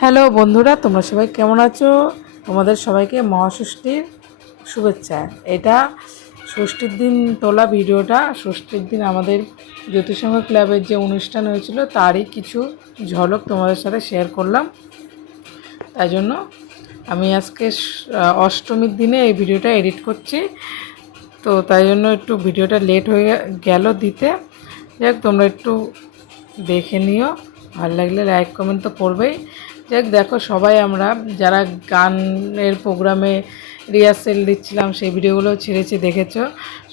Hello বন্ধুরা, তোমরা সবাই কেমন আছো? তোমাদের সবাইকে মহাষষ্ঠীর শুভেচ্ছা। এটা ষষ্ঠীর দিন তোলা ভিডিওটা। ষষ্ঠীর দিন আমাদের জ্যোতিষসংঘ ক্লাবের যে অনুষ্ঠান হয়েছিল তারই কিছু ঝলক তোমাদের সাথে শেয়ার করলাম। তাই জন্য আমি আজকে অষ্টমীর দিনে এই ভিডিওটা এডিট করছি, তো তাই জন্য একটু ভিডিওটা লেট হয়ে গেল দিতে। যাক, তোমরা একটু দেখে নিও, ভালো লাগলে লাইক কমেন্ট তো করবেই। যাক, দেখো সবাই আমরা যারা গানের প্রোগ্রামে রিহার্সেল দিচ্ছিলাম সেই ভিডিওগুলো ছেড়েছি, দেখেছো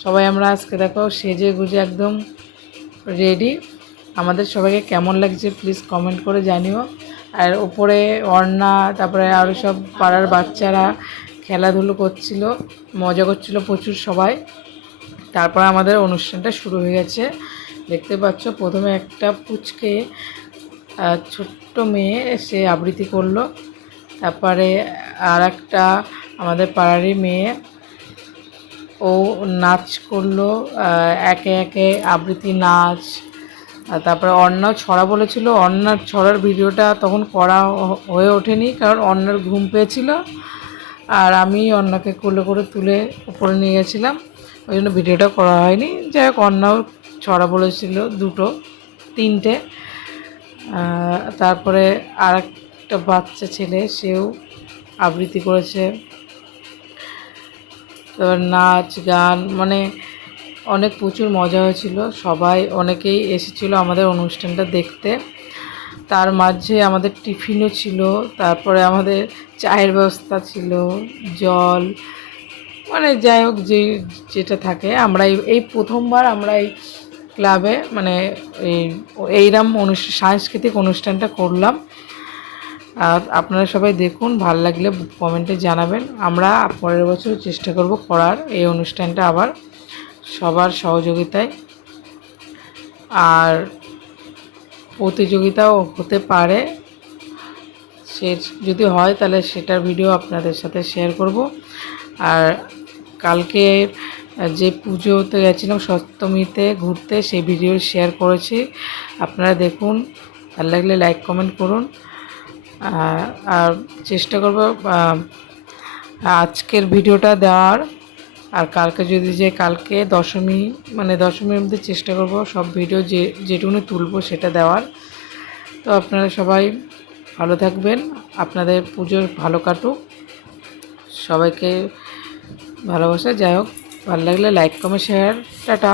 সবাই। আমরা আজকে দেখো সেজে গুজে একদম রেডি। আমাদের সবাইকে কেমন লাগছে প্লিজ কমেন্ট করে জানিও। আর উপরে অর্ণা, তারপরে আরও সব পাড়ার বাচ্চারা খেলাধুলো করছিল, মজা করছিল প্রচুর সবাই। তারপর আমাদের অনুষ্ঠানটা শুরু হয়ে গেছে। দেখতে পাচ্ছ প্রথমে একটা পুচকে ছোট্ট মেয়ে সে আবৃত্তি করলো, তারপরে আর একটা আমাদের পাড়ারই মেয়ে ও নাচ করলো, একে একে আবৃত্তি নাচ। তারপরে অর্ণাও ছড়া বলেছিল। অর্ণার ছড়ার ভিডিওটা তখন করা হয়ে ওঠেনি, কারণ অর্ণার ঘুম পেয়েছিল আর আমি অর্ণাকে কোলে করে তুলে উপরে নিয়ে গেছিলাম, ওই জন্য ভিডিওটা করা হয়নি। যাই হোক, অর্ণাও ছড়া বলেছিল দুটো তিনটে। তারপরে আর একটা বাচ্চা ছেলে সেও আবৃত্তি করেছে। তারপর নাচ গান, মানে অনেক প্রচুর মজা হয়েছিল। সবাই অনেকেই এসেছিলো আমাদের অনুষ্ঠানটা দেখতে। তার মাঝে আমাদের টিফিনও ছিল, তারপরে আমাদের চায়ের ব্যবস্থা ছিল, জল, মানে যাই হোক যেটা থাকে। আমরা এই প্রথমবার আমরা এই ক্লাবে মানে এইরকম সাংস্কৃতিক অনুষ্ঠানটা করলাম। আর আপনারা সবাই দেখুন, ভালো লাগলে কমেন্টে জানাবেন। আমরা পরের বছর চেষ্টা করব করার এই অনুষ্ঠানটা আবার সবার সহযোগিতায়। আর প্রতিযোগিতাও হতে পারে, সে যদি হয় তাহলে সেটার ভিডিও আপনাদের সাথে শেয়ার করব। আর কালকে যে পুজোতে গেছিলাম সপ্তমীতে ঘুরতে, সেই ভিডিও শেয়ার করেছি, আপনারা দেখুন। ভালো লাগলে লাইক কমেন্ট করুন। আর চেষ্টা করব আজকের ভিডিওটা দেওয়ার। আর কালকে যদি কালকে দশমী, মানে দশমীর মধ্যে চেষ্টা করব সব ভিডিও যেটুকুনি তুলব সেটা দেওয়ার। তো আপনারা সবাই ভালো থাকবেন, আপনাদের পুজো ভালো কাটুক, সবাইকে ভালোবাসা। যাই হোক, ভালো লাগলে লাইক কমেন্ট শেয়ার, টাটা।